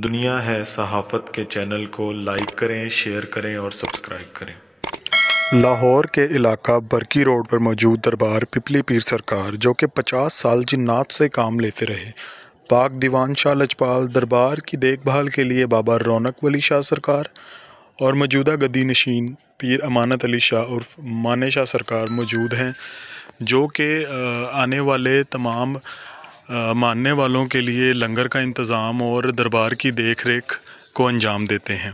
दुनिया है सहाफ़त के चैनल को लाइक करें, शेयर करें और सब्सक्राइब करें। लाहौर के इलाका बरकी रोड पर मौजूद दरबार पिपली पीर सरकार, जो कि 50 साल जिन्नात से काम लेते रहे, पाक दीवान शाह लजपाल दरबार की देखभाल के लिए बाबा रौनक वली शाह सरकार और मौजूदा गद्दी नशीन पीर अमानत अली शाह उर्फ माने शाह सरकार मौजूद हैं, जो कि आने वाले तमाम मानने वालों के लिए लंगर का इंतज़ाम और दरबार की देख रेख को अंजाम देते हैं।